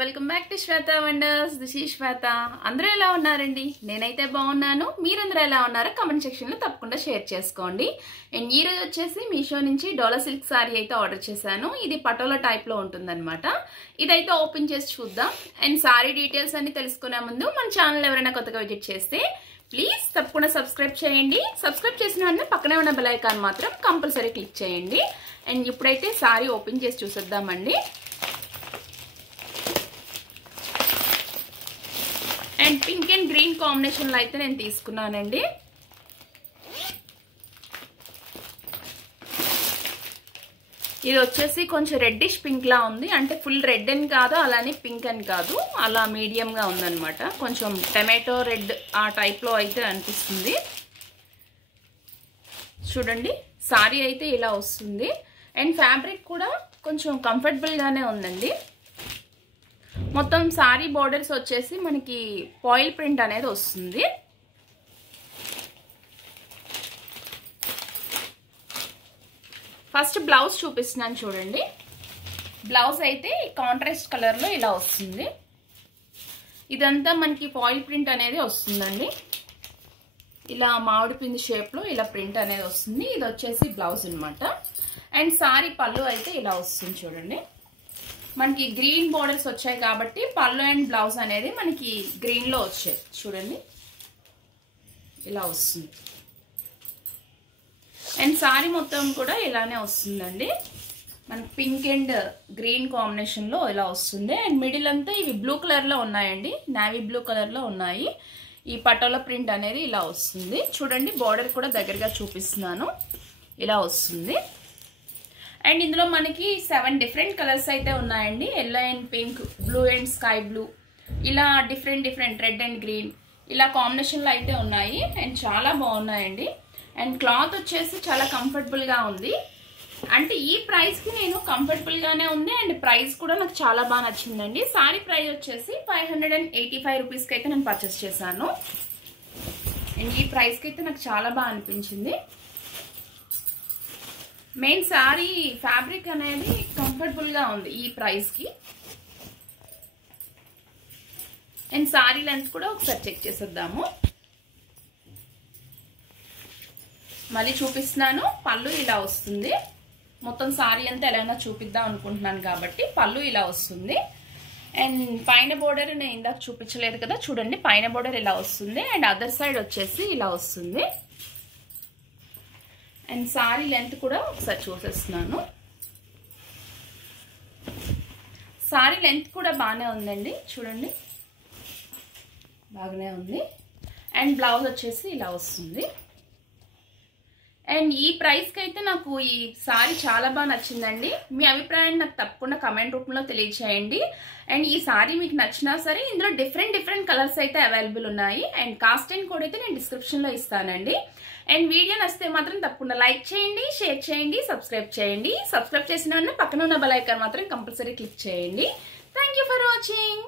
Welcome back to Shweta wonders. This is Shweta. అందరూ ఎలా ఉన్నారండి? నేనైతే బాగున్నాను. మీరందరూ ఎలా ఉన్నారో కామెంట్ సెక్షన్ లో తప్పకుండా షేర్ చేసుకోండి. అండ్ ఈ రోజు వచ్చేసి మీషో నుంచి డోలా సిల్క్ సారీ అయితే ఆర్డర్ చేశాను. ఇది పటోలా టైప్ లో ఉంటుందన్నమాట. ఇదైతే ఓపెన్ చేసి చూద్దాం. అండ్ సారీ డీటెయిల్స్ అన్ని తెలుసుకునే ముందు మన ఛానల్ ఎవరైనా కొత్తగా విజిట్ చేస్తే ప్లీజ్ తప్పకుండా సబ్స్క్రైబ్ చేయండి. సబ్స్క్రైబ్ చేసిన వెంటనే పక్కనే ఉన్న బెల్ ఐకాన్ మాత్రం కంపల్సరీ క్లిక్ చేయండి. అండ్ ఇప్పుడైతే సారీ ఓపెన్ చేసి చూసేద్దామండి. And pink and green combination లో అయితే నేను తీసుకున్నానండి. ఇది వచ్చేసి కొంచెం రెడ్డిష్ పింక్ లా ఉంది. అంటే ఫుల్ రెడ్ అని కాదు, అలానే పింక్ అని కాదు, అలా మీడియం గా ఉందన్నమాట. కొంచెం టమాటో రెడ్ ఆ టైప్ లో అయితే అనిపిస్తుంది. చూడండి, సారీ అయితే ఇలా వస్తుంది. అండ్ ఫ్యాబ్రిక్ కూడా కొంచెం కంఫర్టబుల్ గానే ఉందండి. మొత్తం సారీ బోర్డర్స్ వచ్చేసి మనకి ఫాయిల్ ప్రింట్ అనేది వస్తుంది. ఫస్ట్ బ్లౌజ్ చూపిస్తున్నాను చూడండి. బ్లౌజ్ అయితే కాంట్రాస్ట్ కలర్ లో ఇలా వస్తుంది. ఇదంతా మనకి ఫాయిల్ ప్రింట్ అనేది వస్తుందండి. ఇలా మామిడి పిండి షేప్ లో ఇలా ప్రింట్ అనేది వస్తుంది. ఇది వచ్చేసి బ్లౌజ్ అన్నమాట. అండ్ సారీ పళ్ళు అయితే ఇలా వస్తుంది చూడండి. మనకి గ్రీన్ బోర్డర్స్ వచ్చాయి కాబట్టి పళ్ళు అండ్ బ్లౌజ్ అనేది మనకి గ్రీన్ లో వచ్చాయి. చూడండి, ఇలా వస్తుంది. అండ్ సారీ మొత్తం కూడా ఇలానే వస్తుందండి. మనకి పింక్ అండ్ గ్రీన్ కాంబినేషన్ లో ఇలా వస్తుంది. అండ్ మిడిల్ అంతా ఇవి బ్లూ కలర్ లో ఉన్నాయండి, నావీ బ్లూ కలర్ లో ఉన్నాయి. ఈ పటోలా ప్రింట్ అనేది ఇలా వస్తుంది. చూడండి, బోర్డర్ కూడా దగ్గరగా చూపిస్తున్నాను. ఇలా వస్తుంది. అండ్ ఇందులో మనకి 7 డిఫరెంట్ కలర్స్ అయితే ఉన్నాయండి. Yellow and pink, blue and sky blue, ఇలా డిఫరెంట్ రెడ్ అండ్ గ్రీన్ ఇలా కాంబినేషన్ లో అయితే ఉన్నాయి. అండ్ చాలా బాగున్నాయండి. అండ్ క్లాత్ వచ్చేసి చాలా కంఫర్టబుల్ గా ఉంది. అంటే ఈ ప్రైస్ కి నేను కంఫర్టబుల్ గానే ఉంది. అండ్ ప్రైస్ కూడా నాకు చాలా బాగా నచ్చిందండి. సారీ ప్రైస్ వచ్చేసి 585 రూపీస్ కి అయితే నేను పర్చేస్ చేశాను. అండ్ ఈ ప్రైస్ కి అయితే నాకు చాలా బాగా అనిపించింది. మెయిన్ సారీ ఫ్యాబ్రిక్ అనేది కంఫర్టబుల్ గా ఉంది ఈ ప్రైస్ కి. అండ్ సారీ లెంత్ కూడా ఒకసారి చెక్ చేసేద్దాము. మళ్ళీ చూపిస్తున్నాను. పళ్ళు ఇలా వస్తుంది. మొత్తం సారీ అంతా ఎలాగైనా చూపిద్దాం అనుకుంటున్నాను కాబట్టి పళ్ళు ఇలా వస్తుంది. అండ్ పైన బోర్డర్ నేను ఇందాక చూపించలేదు కదా, చూడండి పైన బోర్డర్ ఇలా వస్తుంది. అండ్ అదర్ సైడ్ వచ్చేసి ఇలా వస్తుంది. అండ్ సారీ లెంత్ కూడా ఒకసారి చూసేస్తున్నాను. సారీ లెంత్ కూడా బాగానే ఉందండి. చూడండి, బాగానే ఉంది. అండ్ బ్లౌజ్ వచ్చేసి ఇలా వస్తుంది. అండ్ ఈ ప్రైస్కి అయితే నాకు ఈ సారీ చాలా బాగా నచ్చిందండి. మీ అభిప్రాయాన్ని నాకు తప్పకుండా కమెంట్ రూపంలో తెలియచేయండి. అండ్ ఈ సారీ మీకు నచ్చినా సరే ఇందులో డిఫరెంట్ కలర్స్ అయితే అవైలబుల్ ఉన్నాయి. అండ్ కాస్ట్ అండ్ కోడ్ అయితే నేను డిస్క్రిప్షన్లో ఇస్తానండి. అండ్ వీడియో నచ్చితే మాత్రం తప్పకుండా లైక్ చేయండి, షేర్ చేయండి, సబ్స్క్రైబ్ చేయండి. సబ్స్క్రైబ్ చేసిన పక్కన ఉన్న బెల్ ఐకాన్ మాత్రం కంపల్సరీ క్లిక్ చేయండి. Thank you for watching.